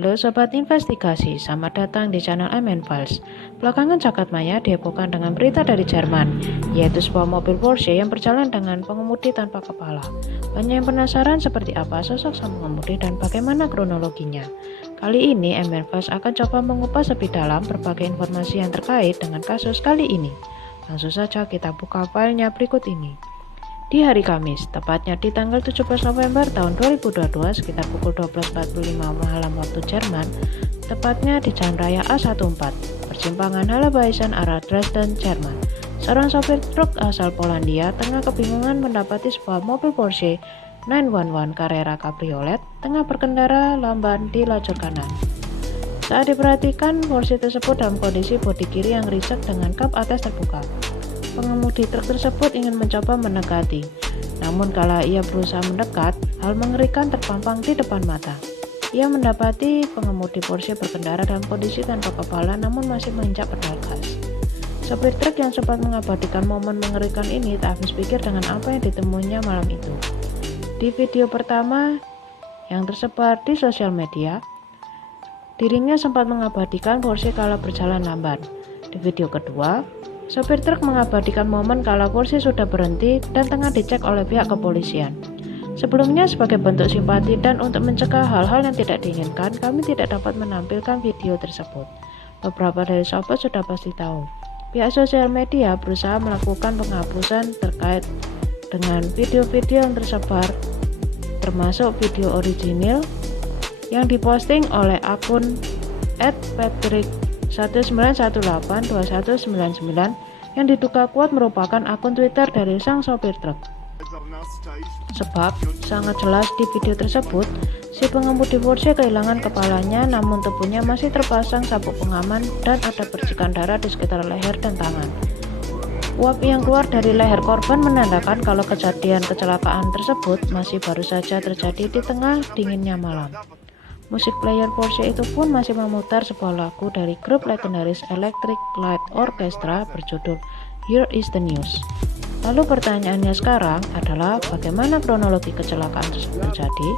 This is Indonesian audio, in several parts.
Halo Sobat Investigasi, selamat datang di channel MN Files. Belakangan jagat maya dihebohkan dengan berita dari Jerman, yaitu sebuah mobil Porsche yang berjalan dengan pengemudi tanpa kepala. Banyak yang penasaran seperti apa sosok sang pengemudi dan bagaimana kronologinya. Kali ini MN Files akan coba mengupas lebih dalam berbagai informasi yang terkait dengan kasus kali ini. Langsung saja kita buka filenya berikut ini. Di hari Kamis, tepatnya di tanggal 17 November tahun 2022 sekitar pukul 12.45 malam waktu Jerman, tepatnya di Jalan Raya A14, persimpangan Halle-Baisen arah Dresden, Jerman. Seorang sopir truk asal Polandia tengah kebingungan mendapati sebuah mobil Porsche 911 Carrera Cabriolet tengah berkendara lamban di lajur kanan. Saat diperhatikan, Porsche tersebut dalam kondisi bodi kiri yang riset dengan kap atas terbuka. Pengemudi truk tersebut ingin mencoba mendekati, namun kala ia berusaha mendekat, hal mengerikan terpampang di depan mata. Ia mendapati pengemudi Porsche berkendara dalam kondisi tanpa kepala namun masih menginjak pedal gas. Sopir truk yang sempat mengabadikan momen mengerikan ini tak habis pikir dengan apa yang ditemuinya malam itu. Di video pertama yang tersebar di sosial media, dirinya sempat mengabadikan Porsche kala berjalan lamban. Di video kedua, sopir truk mengabadikan momen kala Porsche sudah berhenti dan tengah dicek oleh pihak kepolisian. Sebelumnya, sebagai bentuk simpati dan untuk mencegah hal-hal yang tidak diinginkan, kami tidak dapat menampilkan video tersebut. Beberapa dari sobat sudah pasti tahu. Pihak sosial media berusaha melakukan penghapusan terkait dengan video-video yang tersebar, termasuk video original yang diposting oleh akun @patrick19182199 yang diduga kuat merupakan akun Twitter dari sang sopir truk. Sebab sangat jelas di video tersebut, si pengemudi Porsche kehilangan kepalanya namun tubuhnya masih terpasang sabuk pengaman dan ada percikan darah di sekitar leher dan tangan. Uap yang keluar dari leher korban menandakan kalau kejadian kecelakaan tersebut masih baru saja terjadi di tengah dinginnya malam. Musik player Porsche itu pun masih memutar sebuah lagu dari grup legendaris Electric Light Orchestra berjudul Here Is The News. Lalu pertanyaannya sekarang adalah bagaimana kronologi kecelakaan tersebut terjadi?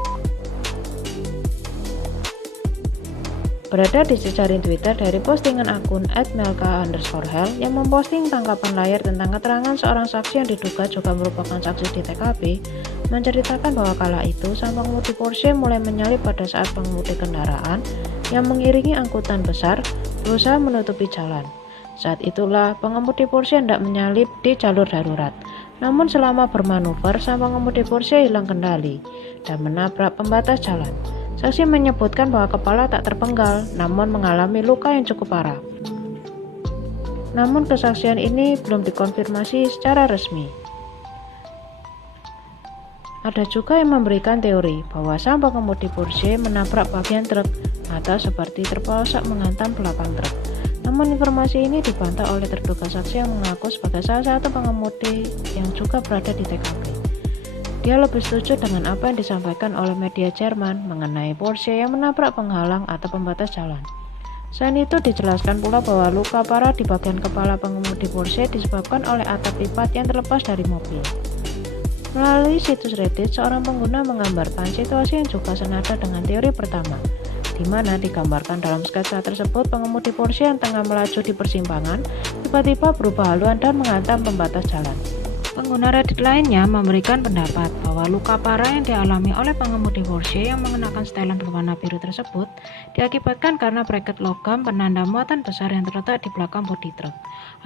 Berada di jejaring Twitter dari postingan akun @melka_hell yang memposting tangkapan layar tentang keterangan seorang saksi yang diduga juga merupakan saksi di TKP, menceritakan bahwa kala itu sang pengemudi Porsche mulai menyalip pada saat pengemudi kendaraan yang mengiringi angkutan besar berusaha menutupi jalan. Saat itulah pengemudi Porsche hendak menyalip di jalur darurat. Namun selama bermanuver, sang pengemudi Porsche hilang kendali dan menabrak pembatas jalan. Saksi menyebutkan bahwa kepala tak terpenggal, namun mengalami luka yang cukup parah. Namun kesaksian ini belum dikonfirmasi secara resmi. Ada juga yang memberikan teori bahwa sang pengemudi Porsche menabrak bagian truk atau seperti terpelosok menghantam belakang truk. Namun informasi ini dibantah oleh terduga saksi yang mengaku sebagai salah satu pengemudi yang juga berada di TKP. Dia lebih setuju dengan apa yang disampaikan oleh media Jerman mengenai Porsche yang menabrak penghalang atau pembatas jalan. Selain itu dijelaskan pula bahwa luka parah di bagian kepala pengemudi Porsche disebabkan oleh atap lipat yang terlepas dari mobil. Melalui situs Reddit, seorang pengguna menggambarkan situasi yang juga senada dengan teori pertama, di mana digambarkan dalam sketsa tersebut pengemudi Porsche yang tengah melaju di persimpangan tiba-tiba berubah haluan dan menghantam pembatas jalan. Pengguna Reddit lainnya memberikan pendapat bahwa luka parah yang dialami oleh pengemudi Porsche yang mengenakan setelan berwarna biru tersebut diakibatkan karena braket logam penanda muatan besar yang terletak di belakang bodi truk.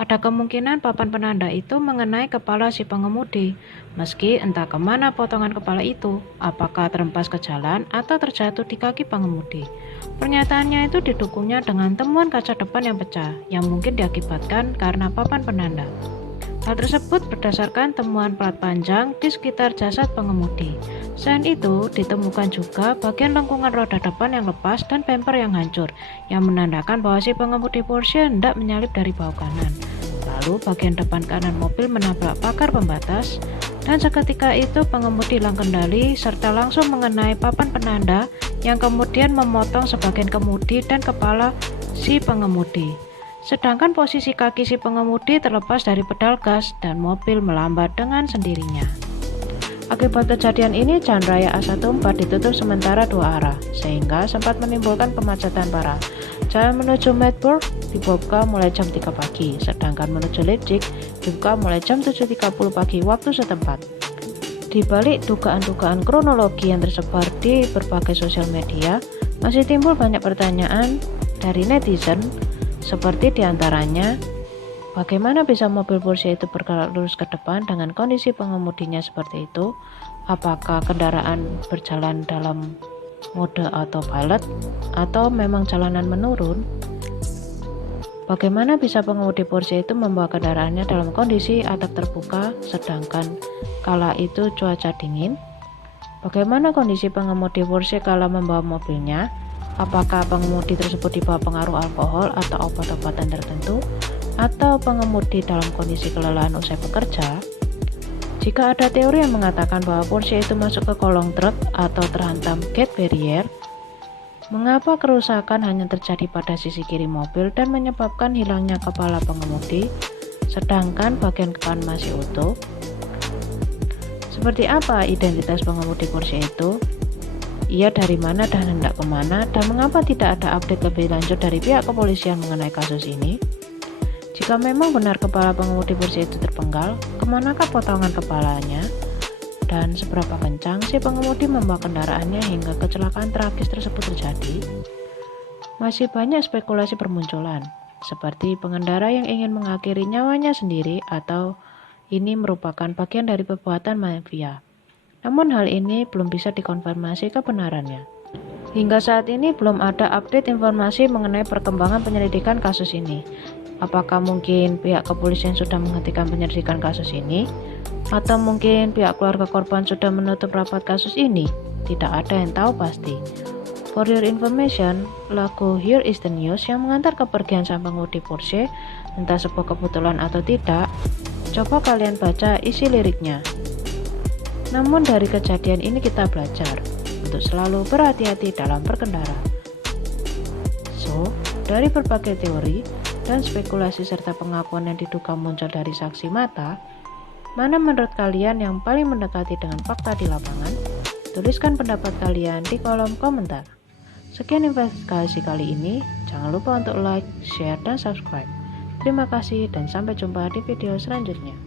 Ada kemungkinan papan penanda itu mengenai kepala si pengemudi, meski entah kemana potongan kepala itu, apakah terhempas ke jalan atau terjatuh di kaki pengemudi. Pernyataannya itu didukungnya dengan temuan kaca depan yang pecah, yang mungkin diakibatkan karena papan penanda. Hal tersebut berdasarkan temuan plat panjang di sekitar jasad pengemudi. Selain itu, ditemukan juga bagian lengkungan roda depan yang lepas dan bumper yang hancur, yang menandakan bahwa si pengemudi Porsche hendak menyalip dari bahu kanan. Lalu bagian depan kanan mobil menabrak pagar pembatas, dan seketika itu pengemudi hilang kendali serta langsung mengenai papan penanda yang kemudian memotong sebagian kemudi dan kepala si pengemudi. Sedangkan posisi kaki si pengemudi terlepas dari pedal gas dan mobil melambat dengan sendirinya. Akibat kejadian ini, Jalan Raya A14 ditutup sementara dua arah, sehingga sempat menimbulkan kemacetan parah. Jalan menuju Middelburg dibuka mulai jam 3 pagi, sedangkan menuju Leipzig dibuka mulai jam 7.30 pagi waktu setempat. Di balik dugaan-dugaan kronologi yang tersebar di berbagai sosial media, masih timbul banyak pertanyaan dari netizen, seperti diantaranya, bagaimana bisa mobil Porsche itu bergerak lurus ke depan dengan kondisi pengemudinya seperti itu? Apakah kendaraan berjalan dalam mode autopilot atau memang jalanan menurun? Bagaimana bisa pengemudi Porsche itu membawa kendaraannya dalam kondisi atap terbuka sedangkan kala itu cuaca dingin? Bagaimana kondisi pengemudi Porsche kala membawa mobilnya? Apakah pengemudi tersebut dibawa pengaruh alkohol atau obat-obatan tertentu? Atau pengemudi dalam kondisi kelelahan usai bekerja? Jika ada teori yang mengatakan bahwa Porsche itu masuk ke kolong truk atau terhantam gate barrier, mengapa kerusakan hanya terjadi pada sisi kiri mobil dan menyebabkan hilangnya kepala pengemudi, sedangkan bagian depan masih utuh? Seperti apa identitas pengemudi Porsche itu? Ia dari mana dan hendak kemana, dan mengapa tidak ada update lebih lanjut dari pihak kepolisian mengenai kasus ini? Jika memang benar kepala pengemudi Porsche itu terpenggal, kemanakah potongan kepalanya? Dan seberapa kencang si pengemudi membawa kendaraannya hingga kecelakaan tragis tersebut terjadi? Masih banyak spekulasi bermunculan, seperti pengendara yang ingin mengakhiri nyawanya sendiri atau ini merupakan bagian dari perbuatan mafia. Namun hal ini belum bisa dikonfirmasi kebenarannya. Hingga saat ini belum ada update informasi mengenai perkembangan penyelidikan kasus ini. Apakah mungkin pihak kepolisian sudah menghentikan penyelidikan kasus ini? Atau mungkin pihak keluarga korban sudah menutup rapat kasus ini? Tidak ada yang tahu pasti. For your information, lagu Here is the News yang mengantar kepergian sang pengemudi Porsche, entah sebuah kebetulan atau tidak, coba kalian baca isi liriknya. Namun dari kejadian ini kita belajar untuk selalu berhati-hati dalam berkendara. So, dari berbagai teori dan spekulasi serta pengakuan yang diduga muncul dari saksi mata, mana menurut kalian yang paling mendekati dengan fakta di lapangan? Tuliskan pendapat kalian di kolom komentar. Sekian investigasi kali ini, jangan lupa untuk like, share, dan subscribe. Terima kasih dan sampai jumpa di video selanjutnya.